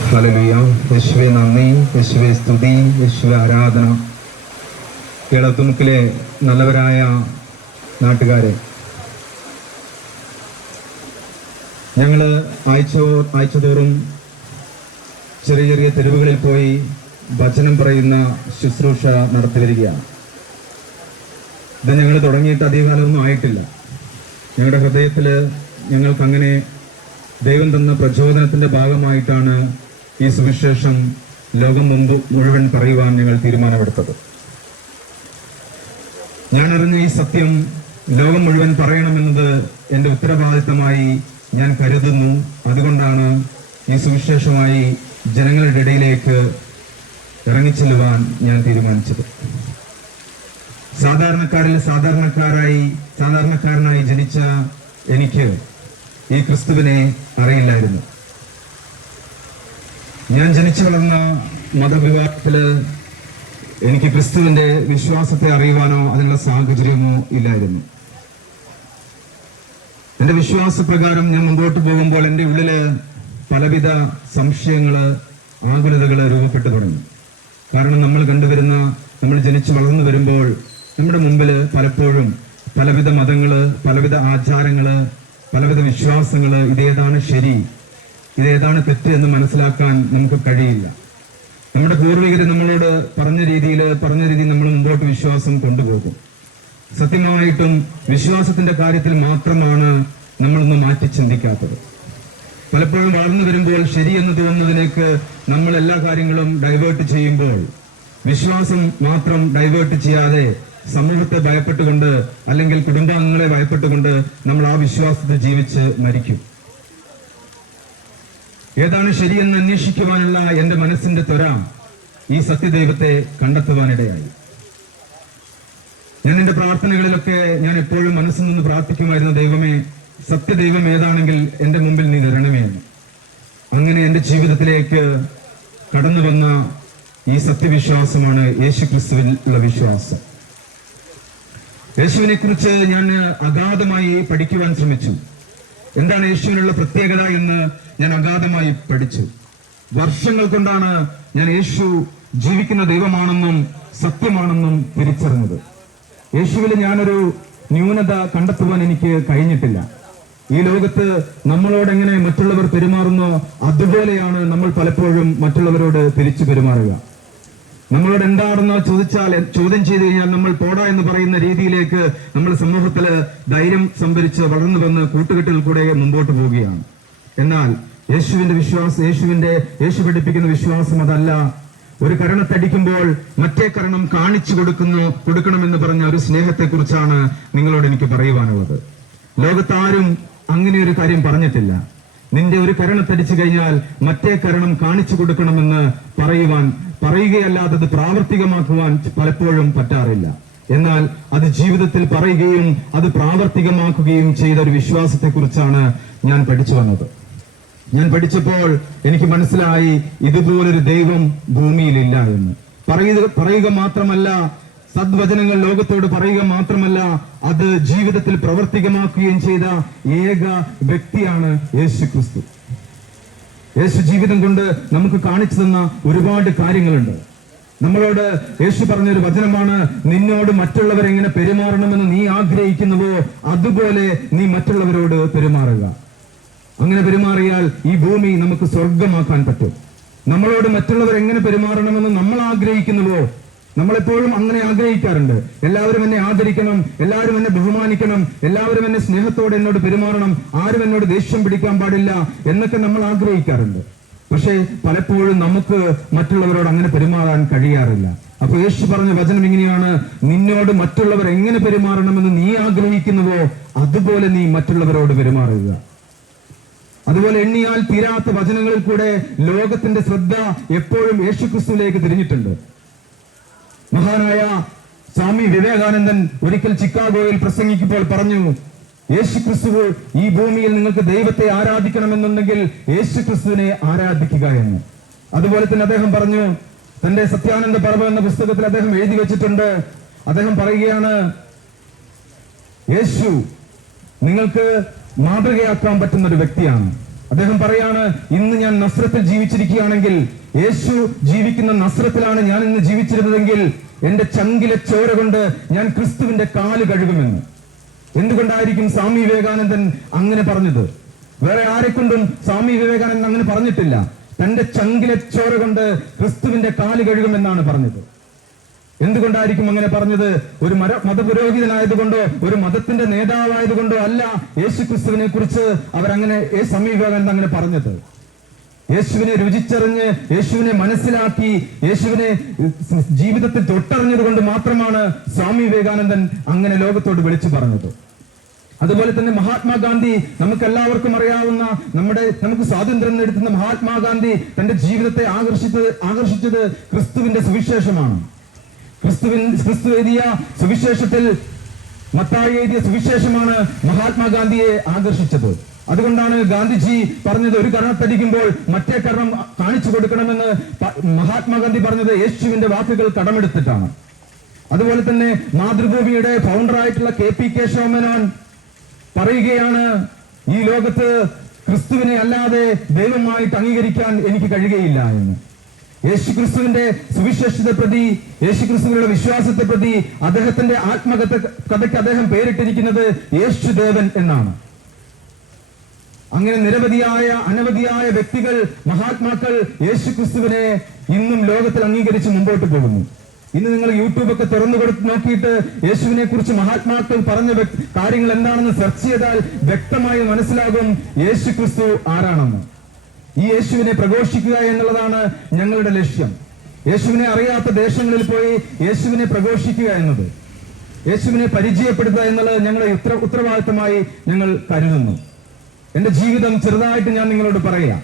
Hallelujah. യേശുവേ നന്ദി, യേശുവേ സ്തുതി, യേശുവേ ആരാധന. കേളത്തുമുക്കിലെ നല്ലവരായ നാട്ടുകാരെ, ഞങ്ങൾ ആഴ്ചതോറും ചെറിയ ചെറിയ തെരുവുകളിൽ പോയി വചനം പറയുന്ന ശുശ്രൂഷ നടത്തി വരികയാണ്. ഇത് ഞങ്ങൾ തുടങ്ങിയിട്ട് അധികകാലമൊന്നും ആയിട്ടില്ല. ഞങ്ങളുടെ ഹൃദയത്തിൽ ഞങ്ങൾക്കങ്ങനെ ദൈവം തന്ന പ്രചോദനത്തിന്റെ ഭാഗമായിട്ടാണ് ഈ സുവിശേഷം ലോകം മുഴുവൻ പറയുവാൻ ഞങ്ങൾ തീരുമാനമെടുത്തത്. ഞാൻ അറിഞ്ഞ ഈ സത്യം ലോകം മുഴുവൻ പറയണമെന്നത് എൻ്റെ ഉത്തരവാദിത്തമായി ഞാൻ കരുതുന്നു. അതുകൊണ്ടാണ് ഈ സുവിശേഷമായി ജനങ്ങളുടെ ഇടയിലേക്ക് ഇറങ്ങിച്ചെല്ലുവാൻ ഞാൻ തീരുമാനിച്ചത്. സാധാരണക്കാരനായി ജനിച്ച എനിക്ക് ഈ ക്രിസ്തുവിനെ അറിയില്ലായിരുന്നു. ഞാൻ ജനിച്ചു വളർന്ന മതവിഭാഗത്തില് എനിക്ക് ക്രിസ്തുവിന്റെ വിശ്വാസത്തെ അറിയുവാനോ അതിനുള്ള സാഹചര്യമോ ഇല്ലായിരുന്നു. എന്റെ വിശ്വാസപ്രകാരം ഞാൻ മുമ്പോട്ട് പോകുമ്പോൾ എൻ്റെ ഉള്ളില് പലവിധ സംശയങ്ങള്, ആകുലതകള് രൂപപ്പെട്ടു തുടങ്ങി. കാരണം നമ്മൾ ജനിച്ചു വളർന്നു വരുമ്പോൾ നമ്മുടെ മുമ്പില് പലപ്പോഴും പലവിധ മതങ്ങള്, പലവിധ ആചാരങ്ങള്, പലവിധ വിശ്വാസങ്ങള്, ഇതേതാണ് ശരി, ഇതേതാണ് തെറ്റ് എന്ന് മനസ്സിലാക്കാൻ നമുക്ക് കഴിയില്ല. നമ്മുടെ പൂർവികര് നമ്മളോട് പറഞ്ഞ രീതിയിൽ നമ്മൾ മുമ്പോട്ട് വിശ്വാസം കൊണ്ടുപോകും. സത്യമായിട്ടും വിശ്വാസത്തിന്റെ കാര്യത്തിൽ മാത്രമാണ് നമ്മളൊന്ന് മാറ്റി ചിന്തിക്കാത്തത്. പലപ്പോഴും വളർന്നു വരുമ്പോൾ ശരിയെന്ന് തോന്നുന്നതിലേക്ക് നമ്മൾ എല്ലാ കാര്യങ്ങളും ഡൈവേർട്ട് ചെയ്യുമ്പോൾ, വിശ്വാസം മാത്രം ഡൈവേർട്ട് ചെയ്യാതെ സമൂഹത്തെ ഭയപ്പെട്ടുകൊണ്ട് അല്ലെങ്കിൽ കുടുംബാംഗങ്ങളെ ഭയപ്പെട്ടുകൊണ്ട് നമ്മൾ ആ വിശ്വാസത്തെ ജീവിച്ച് മരിക്കും. ഏതാണ് ശരിയെന്ന് അന്വേഷിക്കുവാനുള്ള എന്റെ മനസ്സിന്റെ ത്വര ഈ സത്യദൈവത്തെ കണ്ടെത്തുവാനിടയായി. ഞാൻ എന്റെ പ്രാർത്ഥനകളിലൊക്കെ ഞാൻ എപ്പോഴും മനസ്സിൽ നിന്ന് പ്രാർത്ഥിക്കുമായിരുന്നു, ദൈവമേ, സത്യദൈവം ഏതാണെങ്കിൽ എന്റെ മുമ്പിൽ നീ തരണമേ എന്ന്. അങ്ങനെ എന്റെ ജീവിതത്തിലേക്ക് കടന്നു വന്ന ഈ സത്യവിശ്വാസമാണ് യേശു ക്രിസ്തുവിലുള്ള വിശ്വാസം. യേശുവിനെ കുറിച്ച് ഞാൻ അഗാധമായി പഠിക്കുവാൻ ശ്രമിച്ചു. എന്താണ് യേശുവിനുള്ള പ്രത്യേകത എന്ന് ഞാൻ അഗാധമായി പഠിച്ചു. വർഷങ്ങൾ കൊണ്ടാണ് ഞാൻ യേശു ജീവിക്കുന്ന ദൈവമാണെന്നും സത്യമാണെന്നും തിരിച്ചറിഞ്ഞത്. യേശുവിൽ ഞാനൊരു ന്യൂനത കണ്ടെത്തുവാൻ എനിക്ക് കഴിഞ്ഞിട്ടില്ല. ഈ ലോകത്ത് നമ്മളോട് എങ്ങനെ മറ്റുള്ളവർ പെരുമാറുന്നോ അതുപോലെയാണ് നമ്മൾ പലപ്പോഴും മറ്റുള്ളവരോട് തിരിച്ചു പെരുമാറുക. നമ്മളോട് എന്താണെന്നോ ചോദ്യം ചെയ്തു കഴിഞ്ഞാൽ നമ്മൾ പോടാ എന്ന് പറയുന്ന രീതിയിലേക്ക് നമ്മൾ സമൂഹത്തില് ധൈര്യം സംഭരിച്ച് വളർന്നു വന്ന് കൂട്ടുകെട്ടിൽ കൂടെ മുമ്പോട്ട് പോവുകയാണ്. എന്നാൽ യേശു പഠിപ്പിക്കുന്ന വിശ്വാസം അതല്ല. ഒരു കരണത്തടിക്കുമ്പോൾ മറ്റേ കരണം കാണിച്ചു കൊടുക്കണമെന്ന് പറഞ്ഞ ഒരു സ്നേഹത്തെ കുറിച്ചാണ് നിങ്ങളോട് എനിക്ക് പറയുവാനുള്ളത്. ലോകത്താരും അങ്ങനെ ഒരു കാര്യം പറഞ്ഞിട്ടില്ല. നിന്റെ ഒരു കരണത്തടിച്ചു കഴിഞ്ഞാൽ മറ്റേ കരണം കാണിച്ചു കൊടുക്കണമെന്ന് പറയുകയല്ലാതെ അത് പ്രാവർത്തികമാക്കുവാൻ പലപ്പോഴും പറ്റാറില്ല. എന്നാൽ അത് ജീവിതത്തിൽ പറയുകയും അത് പ്രാവർത്തികമാക്കുകയും ചെയ്ത ഒരു വിശ്വാസത്തെ കുറിച്ചാണ് ഞാൻ പഠിച്ചു വന്നത്. ഞാൻ പഠിച്ചപ്പോൾ എനിക്ക് മനസ്സിലായി, ഇതുപോലൊരു ദൈവം ഭൂമിയിലില്ല എന്ന്. പറയുക മാത്രമല്ല, സദ്വചനങ്ങൾ ലോകത്തോട് പറയുക മാത്രമല്ല, അത് ജീവിതത്തിൽ പ്രവർത്തികമാക്കുകയും ചെയ്ത ഏക വ്യക്തിയാണ് യേശു ക്രിസ്തു. യേശു ജീവിതം കൊണ്ട് നമുക്ക് കാണിച്ചു തന്ന ഒരുപാട് കാര്യങ്ങളുണ്ട്. നമ്മളോട് യേശു പറഞ്ഞൊരു വചനമാണ്, നിന്നോട് മറ്റുള്ളവർ എങ്ങനെ പെരുമാറണമെന്ന് നീ ആഗ്രഹിക്കുന്നുവോ അതുപോലെ നീ മറ്റുള്ളവരോട് പെരുമാറുക. അങ്ങനെ പെരുമാറിയാൽ ഈ ഭൂമി നമുക്ക് സ്വർഗമാക്കാൻ പറ്റും. നമ്മളോട് മറ്റുള്ളവർ എങ്ങനെ പെരുമാറണമെന്ന് നമ്മൾ ആഗ്രഹിക്കുന്നുവോ, നമ്മളെപ്പോഴും അങ്ങനെ ആഗ്രഹിക്കാറുണ്ട്. എല്ലാവരും എന്നെ ആദരിക്കണം, എല്ലാവരും എന്നെ ബഹുമാനിക്കണം, എല്ലാവരും എന്നെ സ്നേഹത്തോടെ എന്നോട് പെരുമാറണം, ആരും എന്നോട് ദേഷ്യം പിടിക്കാൻ പാടില്ല എന്നൊക്കെ നമ്മൾ ആഗ്രഹിക്കാറുണ്ട്. പക്ഷേ പലപ്പോഴും നമുക്ക് മറ്റുള്ളവരോട് അങ്ങനെ പെരുമാറാൻ കഴിയാറില്ല. അപ്പൊ യേശു പറഞ്ഞ വചനം ഇങ്ങനെയാണ്, നിന്നോട് മറ്റുള്ളവർ എങ്ങനെ പെരുമാറണമെന്ന് നീ ആഗ്രഹിക്കുന്നുവോ അതുപോലെ നീ മറ്റുള്ളവരോട് പെരുമാറുക. അതുപോലെ എണ്ണിയാൽ തീരാത്ത വചനങ്ങളിൽ കൂടെ ലോകത്തിന്റെ ശ്രദ്ധ എപ്പോഴും യേശുക്രിസ്തുവിലേക്ക് തിരിഞ്ഞിട്ടുണ്ട്. മഹാനായ സ്വാമി വിവേകാനന്ദൻ ഒരിക്കൽ ചിക്കാഗോയിൽ പ്രസംഗിക്കുമ്പോൾ പറഞ്ഞു, യേശുക്രിസ്തു ഈ ഭൂമിയിൽ നിങ്ങൾക്ക് ദൈവത്തെ ആരാധിക്കണമെന്നുണ്ടെങ്കിൽ യേശുക്രിസ്തുവിനെ ആരാധിക്കുക എന്ന്. അതുപോലെ തന്നെ അദ്ദേഹം പറഞ്ഞു, തന്റെ സത്യാനന്ദ പർവ്വം എന്ന പുസ്തകത്തിൽ അദ്ദേഹം എഴുതി വെച്ചിട്ടുണ്ട്. അദ്ദേഹം പറയുകയാണ്, യേശു നിങ്ങൾക്ക് മാതൃകയാക്കാൻ പറ്റുന്ന ഒരു വ്യക്തിയാണ്. അദ്ദേഹം പറയാണ്, ഇന്ന് ഞാൻ നസ്രത്തിൽ ജീവിച്ചിരിക്കുകയാണെങ്കിൽ, യേശു ജീവിക്കുന്ന നസ്രത്തിലാണ് ഞാൻ ഇന്ന് ജീവിച്ചിരുന്നതെങ്കിൽ, എന്റെ ചങ്കിലെ ചോര കൊണ്ട് ഞാൻ ക്രിസ്തുവിന്റെ കാല് കഴുകുമെന്ന്. എന്തുകൊണ്ടായിരിക്കും സ്വാമി വിവേകാനന്ദൻ അങ്ങനെ പറഞ്ഞത്? വേറെ ആരെക്കൊണ്ടും സ്വാമി വിവേകാനന്ദൻ അങ്ങനെ പറഞ്ഞിട്ടില്ല. തന്റെ ചങ്കിലെ ചോര കൊണ്ട് ക്രിസ്തുവിന്റെ കാല് കഴുകുമെന്നാണ് പറഞ്ഞത്. എന്തുകൊണ്ടായിരിക്കും അങ്ങനെ പറഞ്ഞത്? ഒരു മതപുരോഹിതനായതുകൊണ്ടോ ഒരു മതത്തിന്റെ നേതാവായതുകൊണ്ടോ അല്ല യേശു ക്രിസ്തുവിനെ കുറിച്ച് അവരങ്ങനെ സ്വാമി വിവേകാനന്ദൻ അങ്ങനെ പറഞ്ഞത്. യേശുവിനെ രുചിച്ചറിഞ്ഞ്, യേശുവിനെ മനസ്സിലാക്കി, യേശുവിനെ ജീവിതത്തിൽ തൊട്ടറിഞ്ഞത് കൊണ്ട് മാത്രമാണ് സ്വാമി വിവേകാനന്ദൻ അങ്ങനെ ലോകത്തോട് വിളിച്ചു പറഞ്ഞത്. അതുപോലെ തന്നെ മഹാത്മാഗാന്ധി, നമുക്ക് എല്ലാവർക്കും അറിയാവുന്ന, നമുക്ക് സ്വാതന്ത്ര്യം നേടുന്ന മഹാത്മാഗാന്ധി തന്റെ ജീവിതത്തെ ആകർഷിച്ചത് ക്രിസ്തുവിന്റെ സുവിശേഷമാണ്. ക്രിസ്തു എഴുതിയ സുവിശേഷത്തിൽ, മത്തായി എഴുതിയ സുവിശേഷമാണ് മഹാത്മാഗാന്ധിയെ ആകർഷിച്ചത്. അതുകൊണ്ടാണ് ഗാന്ധിജി പറഞ്ഞത്, ഒരു കരണത്തടിക്കുമ്പോൾ മറ്റേ കരണം കാണിച്ചു കൊടുക്കണമെന്ന് മഹാത്മാഗാന്ധി പറഞ്ഞത് യേശുവിന്റെ വാക്കുകൾ കടമെടുത്തിട്ടാണ്. അതുപോലെ തന്നെ മാതൃഭൂമിയുടെ ഫൗണ്ടറായിട്ടുള്ള KP കേശവമേനോൻ പറയുകയാണ്, ഈ ലോകത്ത് ക്രിസ്തുവിനെ അല്ലാതെ ദൈവമായിട്ട് അംഗീകരിക്കാൻ എനിക്ക് കഴിയുകയില്ല എന്ന്. യേശുക്രിസ്തുവിന്റെ സുവിശേഷത്തെ പ്രതി, യേശുക്രിസ്തുവിനുള്ള വിശ്വാസത്തെ പ്രതി അദ്ദേഹത്തിന്റെ ആത്മകഥയ്ക്ക് അദ്ദേഹം പേരിട്ടിരിക്കുന്നത് യേശുദേവൻ എന്നാണ്. അങ്ങനെ അനവധിയായ വ്യക്തികൾ, മഹാത്മാക്കൾ യേശുക്രിസ്തുവിനെ ഇന്നും ലോകത്തിൽ അംഗീകരിച്ച് മുമ്പോട്ട് പോകുന്നു. ഇന്ന് നിങ്ങൾ യൂട്യൂബൊക്കെ തുറന്നു നോക്കിയിട്ട് യേശുവിനെ കുറിച്ച് മഹാത്മാക്കൾ പറഞ്ഞ കാര്യങ്ങൾ എന്താണെന്ന് സെർച്ച് ചെയ്താൽ വ്യക്തമായി മനസ്സിലാകും യേശു ക്രിസ്തു ആരാണെന്ന്. ഈ യേശുവിനെ പ്രഘോഷിക്കുക എന്നുള്ളതാണ് ഞങ്ങളുടെ ലക്ഷ്യം. യേശുവിനെ അറിയാത്ത ദേശങ്ങളിൽ പോയി യേശുവിനെ പ്രഘോഷിക്കുക എന്നത്, യേശുവിനെ പരിചയപ്പെടുത്തുക എന്നുള്ളത് ഞങ്ങളുടെ ഉത്തരവാദിത്തമായി ഞങ്ങൾ കരുതുന്നു. എന്റെ ജീവിതം ചെറുതായിട്ട് ഞാൻ നിങ്ങളോട് പറയാം.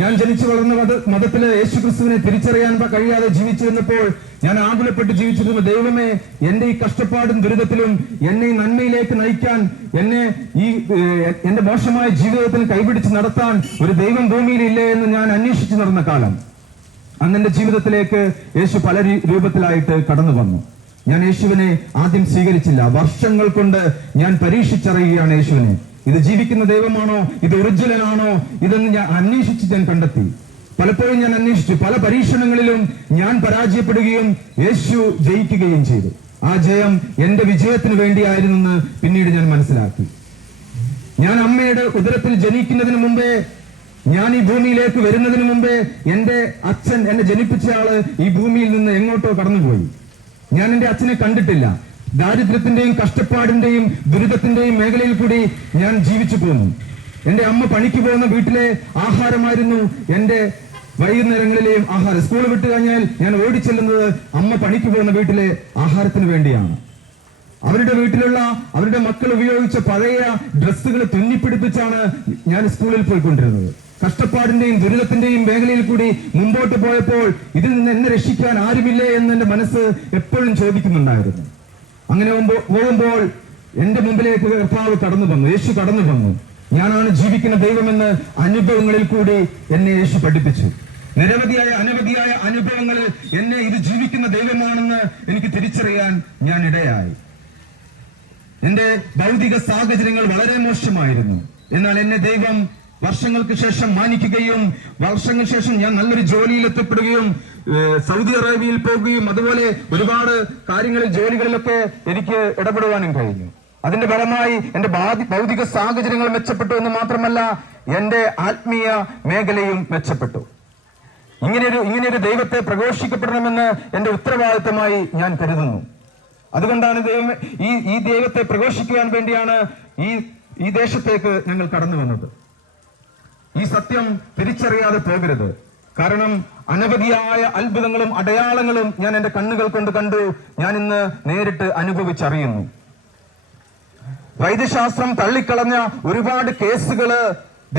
ഞാൻ ജനിച്ചു വളർന്ന മതത്തില് യേശു ക്രിസ്തുവിനെ തിരിച്ചറിയാൻ കഴിയാതെ ജീവിച്ചിരുന്നപ്പോൾ ഞാൻ ആകുലപ്പെട്ട് ജീവിച്ചിരുന്ന, ദൈവമേ, എന്റെ ഈ കഷ്ടപ്പാടും ദുരിതത്തിലും എന്നെ ഈ നന്മയിലേക്ക് നയിക്കാൻ, എന്റെ മോശമായ ജീവിതത്തിൽ കൈപിടിച്ച് നടത്താൻ ഒരു ദൈവം ഭൂമിയിലില്ലേ എന്ന് ഞാൻ അന്വേഷിച്ചു നടന്ന കാലം. അന്ന് എന്റെ ജീവിതത്തിലേക്ക് യേശു പല രൂപത്തിലായിട്ട് കടന്നു വന്നു. ഞാൻ യേശുവിനെ ആദ്യം സ്വീകരിച്ചില്ല. വർഷങ്ങൾ കൊണ്ട് ഞാൻ പരീക്ഷിച്ചറിയുകയാണ് യേശുവിനെ. ഇത് ജീവിക്കുന്ന ദൈവമാണോ, ഇത് ഒറിജിനലാണോ, ഇതെന്ന് ഞാൻ കണ്ടെത്തി. പലപ്പോഴും ഞാൻ അന്വേഷിച്ചു. പല പരീക്ഷണങ്ങളിലും ഞാൻ പരാജയപ്പെടുകയും യേശു ജയിക്കുകയും ചെയ്തു. ആ ജയം എന്റെ വിജയത്തിന് വേണ്ടിയായിരുന്നെന്ന് പിന്നീട് ഞാൻ മനസ്സിലാക്കി. ഞാൻ അമ്മയുടെ ഉദരത്തിൽ ജനിക്കുന്നതിന് മുമ്പേ, ഞാൻ ഈ ഭൂമിയിലേക്ക് വരുന്നതിന് മുമ്പേ എന്റെ അച്ഛൻ, എന്നെ ജനിപ്പിച്ച ആള് ഈ ഭൂമിയിൽ നിന്ന് എങ്ങോട്ടോ കടന്നുപോയി. ഞാൻ എന്റെ അച്ഛനെ കണ്ടിട്ടില്ല. ദാരിദ്ര്യത്തിന്റെയും കഷ്ടപ്പാടിന്റെയും ദുരിതത്തിന്റെയും മേഖലയിൽ കൂടി ഞാൻ ജീവിച്ചു പോന്നു. എന്റെ അമ്മ പണിക്ക് പോകുന്ന വീട്ടിലെ ആഹാരമായിരുന്നു എന്റെ വൈകുന്നേരങ്ങളിലെയും ആഹാരം. സ്കൂൾ വിട്ട് കഴിഞ്ഞാൽ ഞാൻ ഓടിച്ചെല്ലുന്നത് അമ്മ പണിക്ക് പോകുന്ന വീട്ടിലെ ആഹാരത്തിന് വേണ്ടിയാണ്. അവരുടെ മക്കൾ ഉപയോഗിച്ച പഴയ ഡ്രസ്സുകൾ തുന്നിപ്പിടിപ്പിച്ചാണ് ഞാൻ സ്കൂളിൽ പോയിക്കൊണ്ടിരുന്നത്. കഷ്ടപ്പാടിന്റെയും ദുരിതത്തിന്റെയും മേഖലയിൽ കൂടി മുമ്പോട്ട് പോയപ്പോൾ ഇതിൽ നിന്ന് എന്നെ രക്ഷിക്കാൻ ആരുമില്ലേ എന്ന് എന്റെ മനസ്സ് എപ്പോഴും ചോദിക്കുന്നുണ്ടായിരുന്നു. അങ്ങനെ പോകുമ്പോൾ എന്റെ മുമ്പിലേക്ക് കർത്താവ് കടന്നു വന്നു, യേശു കടന്നു വന്നു. ഞാനാണ് ജീവിക്കുന്ന ദൈവമെന്ന് അനുഭവങ്ങളിൽ കൂടി എന്നെ യേശു പഠിപ്പിച്ചു. അനവധിയായ അനുഭവങ്ങളിൽ എന്നെ ഇത് ജീവിക്കുന്ന ദൈവമാണെന്ന് എനിക്ക് തിരിച്ചറിയാൻ ഞാൻ ഇടയായി. എന്റെ ഭൗതിക സാഹചര്യങ്ങൾ വളരെ മോശമായിരുന്നു. എന്നാൽ എന്നെ ദൈവം വർഷങ്ങൾക്ക് ശേഷം മാനിക്കുകയും, വർഷങ്ങൾക്ക് ശേഷം ഞാൻ നല്ലൊരു ജോലിയിൽ എത്തപ്പെടുകയും, സൗദി അറേബ്യയിൽ പോകുകയും, അതുപോലെ ഒരുപാട് കാര്യങ്ങളിൽ, ജോലികളിലൊക്കെ എനിക്ക് ഇടപെടുവാനും കഴിഞ്ഞു. അതിന്റെ ഫലമായി എന്റെ ഭൗതിക സാഹചര്യങ്ങൾ മെച്ചപ്പെട്ടു എന്ന് മാത്രമല്ല, എന്റെ ആത്മീയ മേഖലയും മെച്ചപ്പെട്ടു. ഇങ്ങനെയൊരു ദൈവത്തെ പ്രഘോഷിക്കപ്പെടണമെന്ന് എന്റെ ഉത്തരവാദിത്തമായി ഞാൻ കരുതുന്നു. അതുകൊണ്ടാണ് ഈ ദൈവത്തെ പ്രഘോഷിക്കുവാൻ വേണ്ടിയാണ് ഈ ദേശത്തേക്ക് ഞങ്ങൾ കടന്നു വന്നത്. ഈ സത്യം തിരിച്ചറിയാതെ പോകരുത്. കാരണം അനവധിയായ അത്ഭുതങ്ങളും അടയാളങ്ങളും ഞാൻ എന്റെ കണ്ണുകൾ കൊണ്ട് കണ്ടു. ഞാൻ ഇന്ന് നേരിട്ട് അനുഭവിച്ചറിയുന്നു. വൈദ്യശാസ്ത്രം തള്ളിക്കളഞ്ഞ ഒരുപാട് കേസുകള്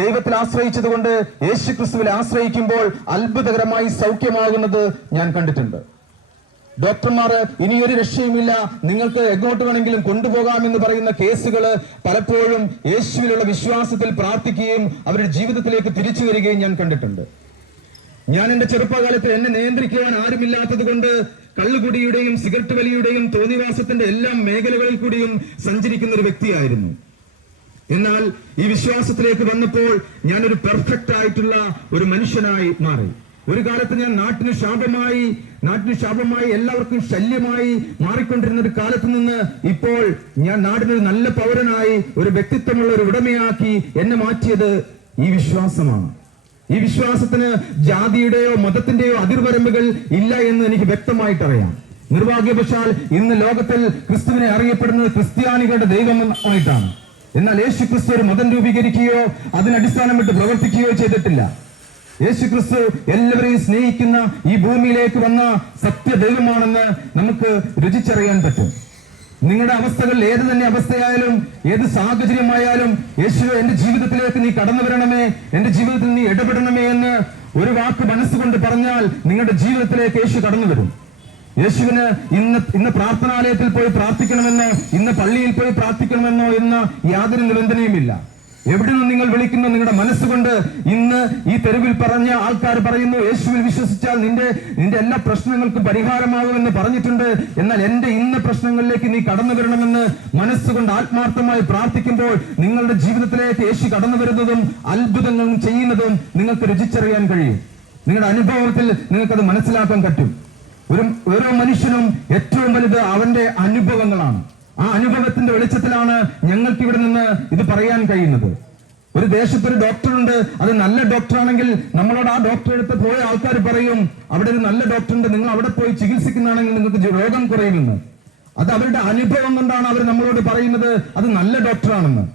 ദൈവത്തിൽ ആശ്രയിച്ചതുകൊണ്ട് യേശു ക്രിസ്തുവിൽ ആശ്രയിക്കുമ്പോൾ അത്ഭുതകരമായി സൗഖ്യമാകുന്നത് ഞാൻ കണ്ടിട്ടുണ്ട്. ഡോക്ടർമാർ ഇനിയൊരു രക്ഷയുമില്ല, നിങ്ങൾക്ക് എങ്ങോട്ട് വേണമെങ്കിലും കൊണ്ടുപോകാമെന്ന് പറയുന്ന കേസുകൾ പലപ്പോഴും യേശുവിലുള്ള വിശ്വാസത്തിൽ പ്രാർത്ഥിക്കുകയും അവരുടെ ജീവിതത്തിലേക്ക് തിരിച്ചു വരികയും ഞാൻ കണ്ടിട്ടുണ്ട്. ഞാൻ എന്റെ ചെറുപ്പകാലത്ത് എന്നെ നിയന്ത്രിക്കുവാൻ ആരുമില്ലാത്തത് കൊണ്ട് കള്ളുകുടിയുടെയും സിഗരറ്റ് വലിയുടെയും തോന്നിവാസത്തിന്റെ എല്ലാ മേഖലകളിൽ കൂടിയും സഞ്ചരിക്കുന്ന ഒരു വ്യക്തിയായിരുന്നു. എന്നാൽ ഈ വിശ്വാസത്തിലേക്ക് വന്നപ്പോൾ ഞാനൊരു പെർഫെക്റ്റ് ആയിട്ടുള്ള ഒരു മനുഷ്യനായി മാറി. ഒരു കാലത്ത് ഞാൻ നാട്ടിന് ശാപമായി എല്ലാവർക്കും ശല്യമായി മാറിക്കൊണ്ടിരുന്ന ഒരു കാലത്ത് നിന്ന് ഇപ്പോൾ ഞാൻ നാടിനൊരു നല്ല പൗരനായി, ഒരു വ്യക്തിത്വമുള്ള ഒരു ഉടമയാക്കി എന്നെ മാറ്റിയത് ഈ വിശ്വാസമാണ്. ഈ വിശ്വാസത്തിന് ജാതിയുടെയോ മതത്തിന്റെയോ അതിർവരമ്പുകൾ ഇല്ല എന്ന് എനിക്ക് വ്യക്തമായിട്ട് അറിയാം. നിർഭാഗ്യവശാൽ ഇന്ന് ലോകത്തിൽ ക്രിസ്തുവിനെ അറിയപ്പെടുന്നത് ക്രിസ്ത്യാനികളുടെ ദൈവമായിട്ടാണ്. എന്നാൽ യേശു ക്രിസ്തു ഒരു മതം രൂപീകരിക്കുകയോ അതിനടിസ്ഥാനമിട്ട് പ്രവർത്തിക്കുകയോ ചെയ്തിട്ടില്ല. യേശു ക്രിസ്തു എല്ലാവരെയും സ്നേഹിക്കുന്ന ഈ ഭൂമിയിലേക്ക് വന്ന സത്യദൈവമാണെന്ന് നമുക്ക് രുചിച്ചറിയാൻ പറ്റും. നിങ്ങളുടെ അവസ്ഥകൾ ഏത് തന്നെ അവസ്ഥയായാലും, ഏത് സാഹചര്യമായാലും, യേശുവേ എന്റെ ജീവിതത്തിലേക്ക് നീ കടന്നു വരണമേ, എന്റെ ജീവിതത്തിൽ നീ ഇടപെടണമേ എന്ന് ഒരു വാക്ക് മനസ്സുകൊണ്ട് പറഞ്ഞാൽ നിങ്ങളുടെ ജീവിതത്തിലേക്ക് യേശു കടന്നു വരും. യേശുവിന് ഇന്ന് പ്രാർത്ഥനാലയത്തിൽ പോയി പ്രാർത്ഥിക്കണമെന്നോ ഇന്ന് പള്ളിയിൽ പോയി പ്രാർത്ഥിക്കണമെന്നോ എന്ന യാതൊരു നിബന്ധനയുമില്ല. എവിടെ നിന്ന് നിങ്ങൾ വിളിക്കുന്നു, നിങ്ങളുടെ മനസ്സുകൊണ്ട് ഇന്ന് ഈ തെരുവിൽ പറഞ്ഞ ആൾക്കാർ പറയുന്നു യേശുവിൽ വിശ്വസിച്ചാൽ നിന്റെ എല്ലാ പ്രശ്നങ്ങൾക്കും പരിഹാരമാകുമെന്ന് പറഞ്ഞിട്ടുണ്ട്. എന്നാൽ എന്റെ ഇന്ന പ്രശ്നങ്ങളിലേക്ക് നീ കടന്നു വരണമെന്ന് മനസ്സുകൊണ്ട് ആത്മാർത്ഥമായി പ്രാർത്ഥിക്കുമ്പോൾ നിങ്ങളുടെ ജീവിതത്തിലേക്ക് യേശു കടന്നു വരുന്നതും അത്ഭുതങ്ങളും ചെയ്യുന്നതും നിങ്ങൾക്ക് രുചിച്ചറിയാൻ കഴിയും. നിങ്ങളുടെ അനുഭവത്തിൽ നിങ്ങൾക്കത് മനസ്സിലാക്കാൻ പറ്റും. ഓരോ മനുഷ്യനും ഏറ്റവും വലുത് അവന്റെ അനുഭവങ്ങളാണ്. ആ അനുഭവത്തിന്റെ വെളിച്ചത്തിലാണ് ഞങ്ങൾക്ക് ഇവിടെ നിന്ന് ഇത് പറയാൻ കഴിയുന്നത്. ഒരു ദേശത്തൊരു ഡോക്ടറുണ്ട്, അത് നല്ല ഡോക്ടറാണെങ്കിൽ നമ്മളോട് ആ ഡോക്ടറെ അടുത്ത് പോയ ആൾക്കാർ പറയും അവിടെ ഒരു നല്ല ഡോക്ടറുണ്ട്, നിങ്ങൾ അവിടെ പോയി ചികിത്സിക്കുന്നതാണെങ്കിൽ നിങ്ങൾക്ക് രോഗം കുറയുമെന്ന്. അത് അവരുടെ അനുഭവം കൊണ്ടാണ് അവർ നമ്മളോട് പറയുന്നത് അത് നല്ല ഡോക്ടറാണെന്ന്.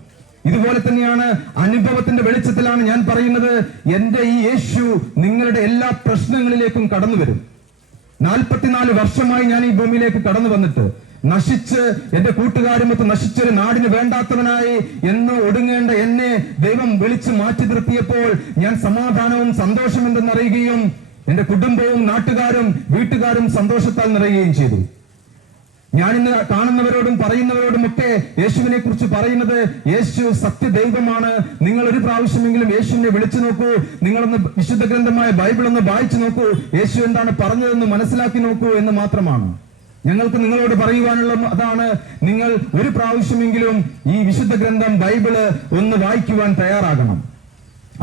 ഇതുപോലെ തന്നെയാണ് അനുഭവത്തിന്റെ വെളിച്ചത്തിലാണ് ഞാൻ പറയുന്നത് എന്റെ ഈ യേശു നിങ്ങളുടെ എല്ലാ പ്രശ്നങ്ങളിലേക്കും കടന്നു വരും. 44 വർഷമായി ഞാൻ ഈ ഭൂമിയിലേക്ക് കടന്നു വന്നിട്ട് നശിച്ച് എന്റെ കൂട്ടുകാരുമൊത്ത് നശിച്ചൊരു നാടിന് വേണ്ടാത്തവനായി എന്ന് ഒടുങ്ങേണ്ട എന്നെ ദൈവം വിളിച്ച് മാറ്റി നിർത്തിയപ്പോൾ ഞാൻ സമാധാനവും സന്തോഷം എന്തെന്നറിയുകയും എന്റെ കുടുംബവും നാട്ടുകാരും വീട്ടുകാരും സന്തോഷത്താൽ നിറയുകയും ചെയ്തു. ഞാനിന്ന് കാണുന്നവരോടും പറയുന്നവരോടും ഒക്കെ യേശുവിനെ കുറിച്ച് പറയുന്നത് യേശു സത്യദൈവമാണ്. നിങ്ങൾ ഒരു പ്രാവശ്യമെങ്കിലും യേശുവിനെ വിളിച്ചു നോക്കൂ, നിങ്ങളൊന്ന് വിശുദ്ധ ഗ്രന്ഥമായ ബൈബിൾ ഒന്ന് വായിച്ചു നോക്കൂ, യേശു എന്താണ് പറഞ്ഞതെന്ന് മനസ്സിലാക്കി നോക്കൂ എന്ന് മാത്രമാണ് ഞങ്ങൾക്ക് നിങ്ങളോട് പറയുവാനുള്ള. അതാണ്, നിങ്ങൾ ഒരു പ്രാവശ്യമെങ്കിലും ഈ വിശുദ്ധ ഗ്രന്ഥം ബൈബിള് ഒന്ന് വായിക്കുവാൻ തയ്യാറാകണം.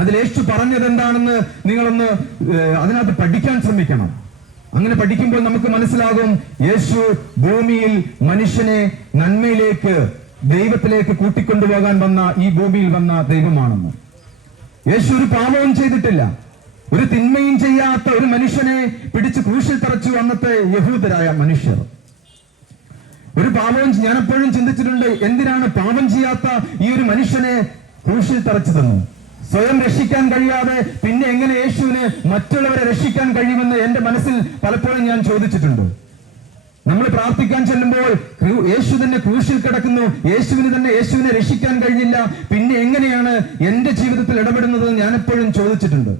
അതിൽ യേശു പറഞ്ഞത് എന്താണെന്ന് നിങ്ങളൊന്ന് അതിനകത്ത് പഠിക്കാൻ ശ്രമിക്കണം. അങ്ങനെ പഠിക്കുമ്പോൾ നമുക്ക് മനസ്സിലാകും യേശു ഭൂമിയിൽ മനുഷ്യനെ നന്മയിലേക്ക് ദൈവത്തിലേക്ക് കൂട്ടിക്കൊണ്ടുപോകാൻ വന്ന ഈ ഭൂമിയിൽ വന്ന ദൈവമാണെന്ന്. യേശു ഒരു പാപവും ചെയ്തിട്ടില്ല, ഒരു തിന്മയും ചെയ്യാത്ത ഒരു മനുഷ്യനെ പിടിച്ച് ക്രൂശിൽ തറച്ചു അന്നത്തെ യഹൂദരായ മനുഷ്യർ. ഒരു പാപവും ഞാൻ എപ്പോഴും ചിന്തിച്ചിട്ടുണ്ട്, എന്തിനാണ് പാപം ചെയ്യാത്ത ഈ ഒരു മനുഷ്യനെ ക്രൂശിൽ തറച്ചതെന്ന്. സ്വയം രക്ഷിക്കാൻ കഴിയാതെ പിന്നെ എങ്ങനെ യേശുവിന് മറ്റുള്ളവരെ രക്ഷിക്കാൻ കഴിയുമെന്ന് എന്റെ മനസ്സിൽ പലപ്പോഴും ഞാൻ ചോദിച്ചിട്ടുണ്ട്. നമ്മൾ പ്രാർത്ഥിക്കാൻ ചെല്ലുമ്പോൾ യേശു തന്നെ ക്രൂശിൽ കിടക്കുന്നു, യേശുവിനെ രക്ഷിക്കാൻ കഴിഞ്ഞില്ല, പിന്നെ എങ്ങനെയാണ് എന്റെ ജീവിതത്തിൽ ഇടപെടുന്നത് ഞാൻ എപ്പോഴും ചോദിച്ചിട്ടുണ്ട്.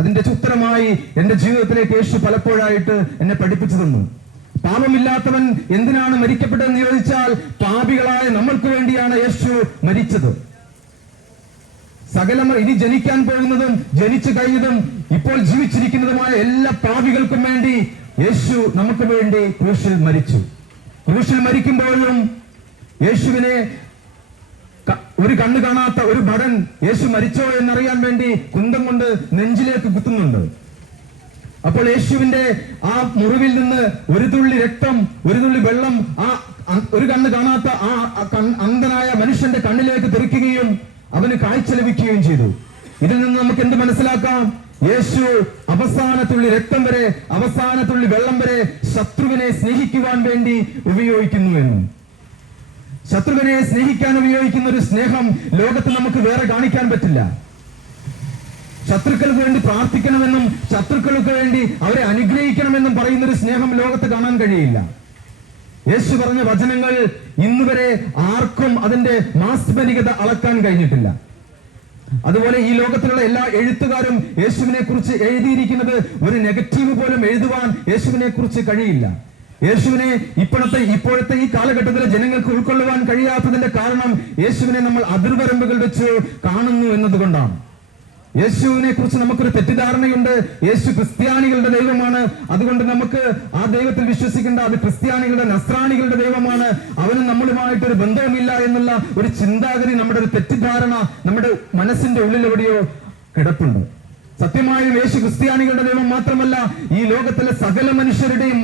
അതിന്റെ ഉത്തരമായി എന്റെ ജീവിതത്തിലേക്ക് യേശു പലപ്പോഴായിട്ട് എന്നെ പഠിപ്പിച്ചു തന്നു. പാപമില്ലാത്തവൻ എന്തിനാണ് മരിക്കപ്പെട്ടതെന്ന് ചോദിച്ചാൽ പാപികളായ നമ്മൾക്ക് വേണ്ടിയാണ് യേശു മരിച്ചത്. സകല ഇനി ജനിക്കാൻ പോകുന്നതും ജനിച്ചു കഴിഞ്ഞതും ഇപ്പോൾ ജീവിച്ചിരിക്കുന്നതുമായ എല്ലാ പാപികൾക്കും വേണ്ടി യേശു നമുക്ക് വേണ്ടി ക്രൂശിൽ മരിച്ചു. ക്രൂശിൽ മരിക്കുമ്പോഴും യേശുവിനെ ഒരു കണ്ണ് കാണാത്ത ഒരു ഭടൻ യേശു മരിച്ചോ എന്നറിയാൻ വേണ്ടി കുന്തം കൊണ്ട് നെഞ്ചിലേക്ക് കുത്തുന്നുണ്ട്. അപ്പോൾ യേശുവിന്റെ ആ മുറിവിൽ നിന്ന് ഒരു തുള്ളി രക്തം, ഒരു തുള്ളി വെള്ളം ആ ഒരു കണ്ണ് കാണാത്ത ആ അന്ധനായ മനുഷ്യന്റെ കണ്ണിലേക്ക് തെറിക്കുകയും അവന് കാഴ്ച ലഭിക്കുകയും ചെയ്തു. ഇതിൽ നിന്ന് നമുക്ക് എന്ത് മനസ്സിലാക്കാം? യേശു അവസാനത്തുള്ളി രക്തം വരെ, അവസാനത്തുള്ളി വെള്ളം വരെ ശത്രുവിനെ സ്നേഹിക്കുവാൻ വേണ്ടി ഉപയോഗിക്കുന്നു എന്ന്. ശത്രുവിനെ സ്നേഹിക്കാൻ ഉപയോഗിക്കുന്ന ഒരു സ്നേഹം ലോകത്ത് നമുക്ക് വേറെ കാണിക്കാൻ പറ്റില്ല. ശത്രുക്കൾക്ക് വേണ്ടി പ്രാർത്ഥിക്കണമെന്നും ശത്രുക്കൾക്ക് വേണ്ടി അവരെ അനുഗ്രഹിക്കണമെന്നും പറയുന്ന ഒരു സ്നേഹം ലോകത്ത് കാണാൻ കഴിയില്ല. യേശു പറഞ്ഞ വചനങ്ങൾ ഇന്നുവരെ ആർക്കും അതിന്റെ മാസ്മരികത അളക്കാൻ കഴിഞ്ഞിട്ടില്ല. അതുപോലെ ഈ ലോകത്തിലുള്ള എല്ലാ എഴുത്തുകാരും യേശുവിനെ കുറിച്ച് എഴുതിയിരിക്കുന്നത് ഒരു നെഗറ്റീവ് പോലും എഴുതുവാൻ യേശുവിനെ കുറിച്ച് കഴിയില്ല. യേശുവിനെ ഇപ്പോഴത്തെ ഈ കാലഘട്ടത്തിലെ ജനങ്ങൾക്ക് ഉൾക്കൊള്ളുവാൻ കഴിയാത്തതിന്റെ കാരണം യേശുവിനെ നമ്മൾ അതിർവരമ്പുകൾ വെച്ച് കാണുന്നു എന്നതുകൊണ്ടാണ്. യേശുവിനെ കുറിച്ച് നമുക്കൊരു തെറ്റിദ്ധാരണയുണ്ട്. യേശു ക്രിസ്ത്യാനികളുടെ ദൈവമാണ്, അതുകൊണ്ട് നമുക്ക് ആ ദൈവത്തിൽ വിശ്വസിക്കേണ്ട. അത് ക്രിസ്ത്യാനികളുടെ, നസ്രാണികളുടെ ദൈവമാണ്, അവന് നമ്മളുമായിട്ടൊരു ബന്ധവുമില്ല എന്നുള്ള ഒരു ചിന്താഗതി, നമ്മുടെ ഒരു തെറ്റിദ്ധാരണ നമ്മുടെ മനസ്സിന്റെ ഉള്ളിൽ എവിടെയോ കിടപ്പുണ്ട്. സത്യമായും യേശു ക്രിസ്ത്യാനികളുടെ ദൈവം മാത്രമല്ല, ഈ ലോകത്തിലെ സകല മനുഷ്യരുടെയും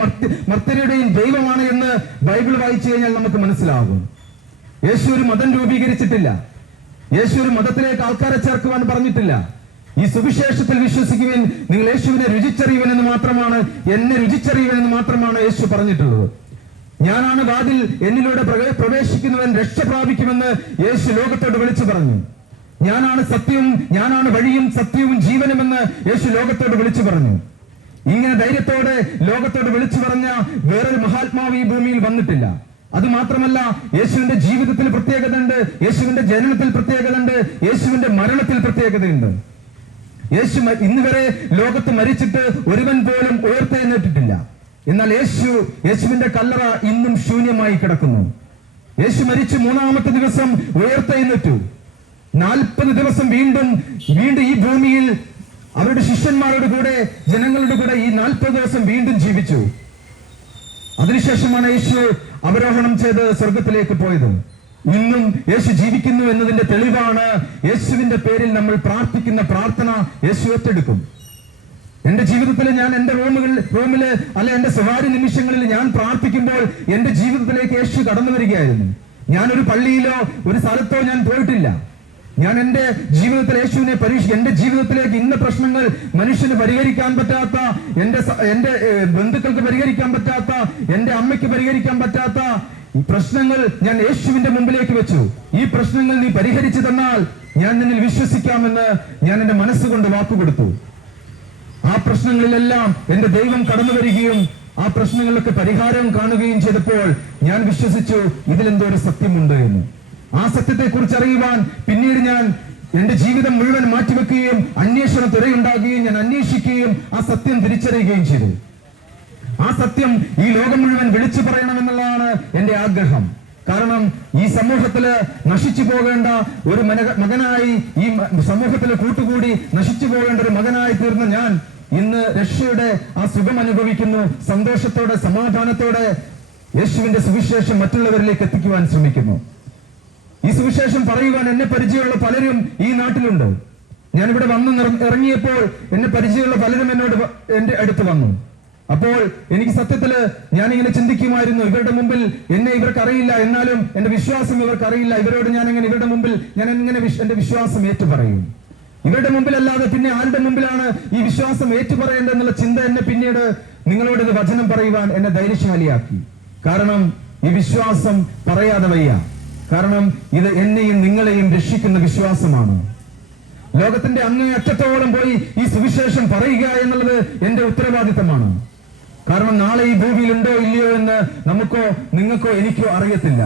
മർത്യരുടെയും ദൈവമാണ് എന്ന് ബൈബിൾ വായിച്ചു കഴിഞ്ഞാൽ നമുക്ക് മനസ്സിലാകും. യേശു ഒരു മതം രൂപീകരിച്ചിട്ടില്ല. യേശു ഒരു മതത്തിലേക്ക് ആൾക്കാരെ ചേർക്കുവാൻ പറഞ്ഞിട്ടില്ല. ഈ സുവിശേഷത്തിൽ വിശ്വസിക്കുവാൻ നിങ്ങൾ യേശുവിനെ രുചിച്ചറിയുവൻ എന്ന് മാത്രമാണ്, എന്നെ രുചിച്ചറിയുവൻ എന്ന് മാത്രമാണ് യേശു പറഞ്ഞിട്ടുള്ളത്. ഞാനാണ് വാതിൽ, എന്നിലൂടെ പ്രവേശിക്കുന്നവൻ രക്ഷ പ്രാപിക്കുമെന്ന് യേശു ലോകത്തോട് വിളിച്ചു പറഞ്ഞു. ഞാനാണ് സത്യവും, ഞാനാണ് വഴിയും സത്യവും ജീവനുമെന്ന് യേശു ലോകത്തോട് വിളിച്ചു പറഞ്ഞു. ഇങ്ങനെ ധൈര്യത്തോടെ ലോകത്തോട് വിളിച്ചു പറഞ്ഞ വേറൊരു മഹാത്മാവ് ഈ ഭൂമിയിൽ വന്നിട്ടില്ല. അത് മാത്രമല്ല, യേശുവിന്റെ ജീവിതത്തിൽ പ്രത്യേകതയുണ്ട്, യേശുവിന്റെ ജനനത്തിൽ പ്രത്യേകതയുണ്ട്, യേശുവിന്റെ മരണത്തിൽ പ്രത്യേകതയുണ്ട്. യേശു ഇന്നുവരെ ലോകത്ത് മരിച്ചിട്ട് ഒരുവൻ പോലും ഉയർത്തെഴുന്നേറ്റിട്ടില്ല. എന്നാൽ യേശുവിന്റെ കല്ലറ ഇന്നും ശൂന്യമായി കിടക്കുന്നു. യേശു മരിച്ചു 3-ാമത്തെ ദിവസം ഉയർത്തെഴുന്നേറ്റു. 40 ദിവസം വീണ്ടും ഈ ഭൂമിയിൽ അവരുടെ ശിഷ്യന്മാരുടെ കൂടെ, ജനങ്ങളുടെ കൂടെ ഈ 40 ദിവസം വീണ്ടും ജീവിച്ചു. അതിനുശേഷമാണ് യേശു അവരോഹണം ചെയ്ത് സ്വർഗത്തിലേക്ക് പോയത്. ഇന്നും യേശു ജീവിക്കുന്നു എന്നതിന്റെ തെളിവാണ് യേശുവിന്റെ പേരിൽ നമ്മൾ പ്രാർത്ഥിക്കുന്ന പ്രാർത്ഥന യേശു ഏറ്റെടുക്കും. എന്റെ ജീവിതത്തിൽ ഞാൻ എന്റെ റൂമില് അല്ലെ എന്റെ സ്വകാര്യ നിമിഷങ്ങളിൽ ഞാൻ പ്രാർത്ഥിക്കുമ്പോൾ എന്റെ ജീവിതത്തിലേക്ക് യേശു കടന്നു വരികയായിരുന്നു. ഞാനൊരു പള്ളിയിലോ ഒരു സ്ഥലത്തോ ഞാൻ പോയിട്ടില്ല. ഞാൻ എന്റെ ജീവിതത്തിൽ യേശുവിനെ എന്റെ ജീവിതത്തിലേക്ക് ഇന്ന പ്രശ്നങ്ങൾ മനുഷ്യന് പരിഹരിക്കാൻ പറ്റാത്ത, എന്റെ ബന്ധുക്കൾക്ക് പരിഹരിക്കാൻ പറ്റാത്ത, എന്റെ അമ്മയ്ക്ക് പരിഹരിക്കാൻ പറ്റാത്ത ഈ പ്രശ്നങ്ങൾ ഞാൻ യേശുവിന്റെ മുമ്പിലേക്ക് വെച്ചു. ഈ പ്രശ്നങ്ങൾ നീ പരിഹരിച്ചു തന്നാൽ ഞാൻ നിന്നിൽ വിശ്വസിക്കാമെന്ന് ഞാൻ എന്റെ മനസ്സുകൊണ്ട് വാക്കുകൊടുത്തു. ആ പ്രശ്നങ്ങളിലെല്ലാം എന്റെ ദൈവം കടന്നു വരികയും ആ പ്രശ്നങ്ങളിലൊക്കെ പരിഹാരം കാണുകയും ചെയ്തപ്പോൾ ഞാൻ വിശ്വസിച്ചു, ഇതിലെന്തോ ഒരു സത്യമുണ്ട് എന്ന്. ആ സത്യത്തെ കുറിച്ച് അറിയുവാൻ പിന്നീട് ഞാൻ എന്റെ ജീവിതം മുഴുവൻ മാറ്റിവെക്കുകയും അന്വേഷണ തുരയുണ്ടാകുകയും ഞാൻ അന്വേഷിക്കുകയും ആ സത്യം തിരിച്ചറിയുകയും ചെയ്തു. ആ സത്യം ഈ ലോകം മുഴുവൻ വിളിച്ചു പറയണമെന്നുള്ളതാണ് എന്റെ ആഗ്രഹം. കാരണം ഈ സമൂഹത്തില് നശിച്ചു പോകേണ്ട ഒരു മകനായി, ഈ സമൂഹത്തില് കൂട്ടുകൂടി നശിച്ചു പോകേണ്ട ഒരു മകനായി തീർന്ന ഞാൻ ഇന്ന് രക്ഷയുടെ ആ സുഖം അനുഭവിക്കുന്നു. സന്തോഷത്തോടെ, സമാധാനത്തോടെ യേശുവിന്റെ സുവിശേഷം മറ്റുള്ളവരിലേക്ക് എത്തിക്കുവാൻ ശ്രമിക്കുന്നു. ഈ സുവിശേഷം പറയുവാൻ എന്നെ പരിചയമുള്ള പലരും ഈ നാട്ടിലുണ്ട്. ഞാനിവിടെ വന്ന് ഇറങ്ങിയപ്പോൾ എന്നെ പരിചയമുള്ള പലരും എന്റെ അടുത്ത് വന്നു. അപ്പോൾ എനിക്ക് സത്യത്തില് ഞാനിങ്ങനെ ചിന്തിക്കുമായിരുന്നു, ഇവരുടെ മുമ്പിൽ എന്നെ ഇവർക്ക് അറിയില്ല, എന്നാലും എന്റെ വിശ്വാസം ഇവർക്ക് അറിയില്ല. ഇവരോട് ഞാൻ എങ്ങനെ ഇവരുടെ മുമ്പിൽ ഞാൻ എങ്ങനെ എന്റെ വിശ്വാസം ഏറ്റുപറയും? ഇവരുടെ മുമ്പിലല്ലാതെ പിന്നെ ആരുടെ മുമ്പിലാണ് ഈ വിശ്വാസം ഏറ്റുപറയേണ്ടതെന്നുള്ള ചിന്ത എന്നെ പിന്നീട് നിങ്ങളോട് ഇത് വചനം പറയുവാൻ എന്നെ ധൈര്യശാലിയാക്കി. കാരണം ഈ വിശ്വാസം പറയാതെ വയ്യ. കാരണം ഇത് എന്നെയും നിങ്ങളെയും രക്ഷിക്കുന്ന വിശ്വാസമാണ്. ലോകത്തിന്റെ അങ്ങേ അറ്റത്തോളം പോയി ഈ സുവിശേഷം പറയുക എന്നുള്ളത് എന്റെ ഉത്തരവാദിത്തമാണ്. കാരണം നാളെ ഈ ഭൂമിയിൽ ഉണ്ടോ ഇല്ലയോ എന്ന് നമുക്കോ നിങ്ങൾക്കോ എനിക്കോ അറിയത്തില്ല.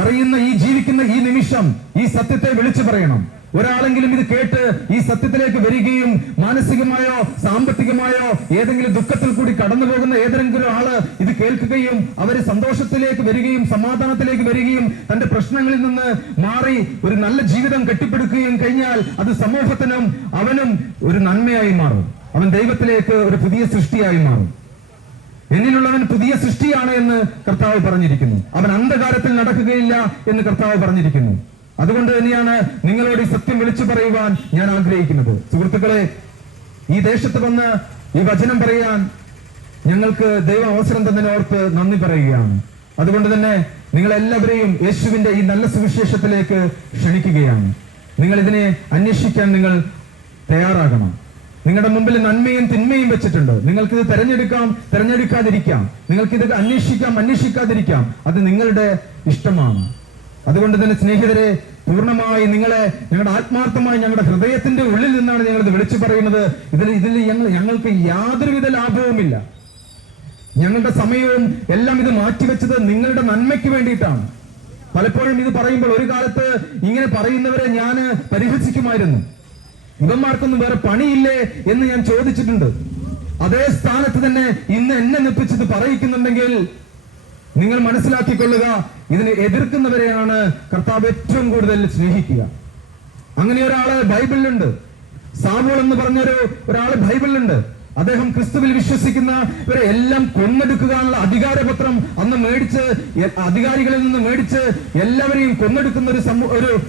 അറിയുന്ന ജീവിക്കുന്ന ഈ നിമിഷം ഈ സത്യത്തെ വിളിച്ചു പറയണം. ഒരാളെങ്കിലും ഇത് കേട്ട് ഈ സത്യത്തിലേക്ക് വരികയും മാനസികമായോ സാമ്പത്തികമായോ ഏതെങ്കിലും ദുഃഖത്തിൽ കൂടി കടന്നു പോകുന്ന ഏതെങ്കിലും ആള് ഇത് കേൾക്കുകയും അവര് സന്തോഷത്തിലേക്ക് വരികയും സമാധാനത്തിലേക്ക് വരികയും തന്റെ പ്രശ്നങ്ങളിൽ നിന്ന് മാറി ഒരു നല്ല ജീവിതം കെട്ടിപ്പടുക്കുകയും കഴിഞ്ഞാൽ അത് സമൂഹത്തിനും അവനും ഒരു നന്മയായി മാറും. അവൻ ദൈവത്തിലേക്ക് ഒരു പുതിയ സൃഷ്ടിയായി മാറും. എന്നിലുള്ളവൻ പുതിയ സൃഷ്ടിയാണ് എന്ന് കർത്താവ് പറഞ്ഞിരിക്കുന്നു. അവൻ അന്ധകാരത്തിൽ നടക്കുകയില്ല എന്ന് കർത്താവ് പറഞ്ഞിരിക്കുന്നു. അതുകൊണ്ട് തന്നെയാണ് നിങ്ങളോട് ഈ സത്യം വിളിച്ചു പറയുവാൻ ഞാൻ ആഗ്രഹിക്കുന്നത്. സുഹൃത്തുക്കളെ, ഈ ദേശത്ത് വന്ന് ഈ വചനം പറയാൻ ഞങ്ങൾക്ക് ദൈവം അവസരം തന്നതിനോർത്ത് നന്ദി പറയുകയാണ്. അതുകൊണ്ട് തന്നെ നിങ്ങളെല്ലാവരെയും യേശുവിന്റെ ഈ നല്ല സുവിശേഷത്തിലേക്ക് ക്ഷണിക്കുകയാണ്. നിങ്ങൾ ഇതിനെ അന്വേഷിക്കാൻ നിങ്ങൾ തയ്യാറാകണം. നിങ്ങളുടെ മുമ്പിൽ നന്മയും തിന്മയും വെച്ചിട്ടുണ്ട്. നിങ്ങൾക്കിത് തെരഞ്ഞെടുക്കാം, തെരഞ്ഞെടുക്കാതിരിക്കാം. നിങ്ങൾക്കിത് അന്വേഷിക്കാതിരിക്കാം. അത് നിങ്ങളുടെ ഇഷ്ടമാണ്. അതുകൊണ്ട് തന്നെ സ്നേഹിതരെ, പൂർണ്ണമായി ഞങ്ങളുടെ ആത്മാർത്ഥമായി ഞങ്ങളുടെ ഹൃദയത്തിന്റെ ഉള്ളിൽ നിന്നാണ് ഞങ്ങളിത് വിളിച്ചു പറയുന്നത്. ഇതിൽ ഞങ്ങൾക്ക് യാതൊരുവിധ ലാഭവുമില്ല. ഞങ്ങളുടെ സമയവും എല്ലാം ഇത് മാറ്റിവെച്ചത് നിങ്ങളുടെ നന്മയ്ക്ക് വേണ്ടിയിട്ടാണ്. പലപ്പോഴും ഇത് പറയുമ്പോൾ ഒരു കാലത്ത് ഇങ്ങനെ പറയുന്നവരെ ഞാൻ പരിഹസിക്കുമായിരുന്നു. ഇവന്മാർക്കൊന്നും വേറെ പണിയില്ലേ എന്ന് ഞാൻ ചോദിച്ചിട്ടുണ്ട്. അതേ സ്ഥാനത്ത് തന്നെ ഇന്ന് എന്നെ നിപ്പിച്ചത് പറയിക്കുന്നുണ്ടെങ്കിൽ നിങ്ങൾ മനസ്സിലാക്കിക്കൊള്ളുക, ഇതിനെ എതിർക്കുന്നവരെയാണ് കർത്താവ് ഏറ്റവും കൂടുതൽ സ്നേഹിക്കുക. അങ്ങനെ ഒരാള് ബൈബിളിലുണ്ട്. സാവൂൾ എന്ന് പറഞ്ഞൊരു ഒരാള് ബൈബിളിലുണ്ട്. അദ്ദേഹം ക്രിസ്തുവിൽ വിശ്വസിക്കുന്നവരെ എല്ലാം കൊന്നെടുക്കാനുള്ള അധികാരപത്രം അന്ന് മേടിച്ച്, അധികാരികളിൽ നിന്ന് മേടിച്ച് എല്ലാവരെയും കൊന്നെടുക്കുന്ന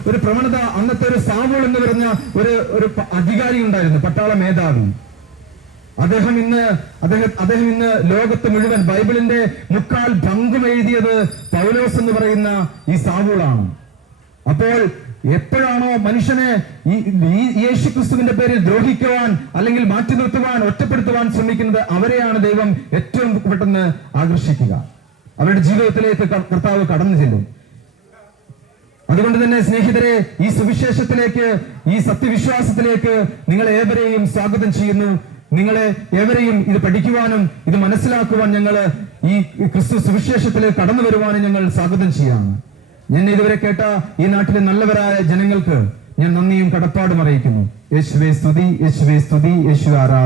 ഒരു പ്രവണത അന്നത്തെ ഒരു സാവൂൾ എന്ന് പറഞ്ഞ ഒരു അധികാരി ഉണ്ടായിരുന്നു, പട്ടാള മേധാവി. അദ്ദേഹം ഇന്ന് ലോകത്ത് മുഴുവൻ ബൈബിളിന്റെ 3/4 പങ്കും എഴുതിയത് പൗലോസ് എന്ന് പറയുന്ന ഈ സാവൂളാണ്. അപ്പോൾ എപ്പോഴാണോ മനുഷ്യനെ ഈ യേശുക്രിസ്തുവിന്റെ പേരിൽ ദ്രോഹിക്കുവാൻ അല്ലെങ്കിൽ മാറ്റി നിർത്തുവാൻ, ഒറ്റപ്പെടുത്തുവാൻ ശ്രമിക്കുന്നത്, അവരെയാണ് ദൈവം ഏറ്റവും പെട്ടെന്ന് ആകർഷിക്കുക. അവരുടെ ജീവിതത്തിലേക്ക് കർത്താവ് കടന്നു ചെല്ലും. അതുകൊണ്ട് തന്നെ സ്നേഹിതരെ, ഈ സുവിശേഷത്തിലേക്ക്, ഈ സത്യവിശ്വാസത്തിലേക്ക് നിങ്ങളെ ഏവരെയും സ്വാഗതം ചെയ്യുന്നു. നിങ്ങളെ ഏവരെയും ഇത് പഠിക്കുവാനും ഇത് മനസ്സിലാക്കുവാൻ, ഞങ്ങൾ ഈ ക്രിസ്തു സുവിശേഷത്തിലേക്ക് കടന്നു വരുവാനും ഞങ്ങൾ സ്വാഗതം ചെയ്യാണ്. ഞാൻ ഇതുവരെ കേട്ട ഈ നാട്ടിലെ നല്ലവരായ ജനങ്ങൾക്ക് ഞാൻ നന്ദിയും കടപ്പാടും അറിയിക്കുന്നു. യേശുവേ സ്തുതി, യേശുവേ സ്തുതി, യേശുവേ ആരാധന.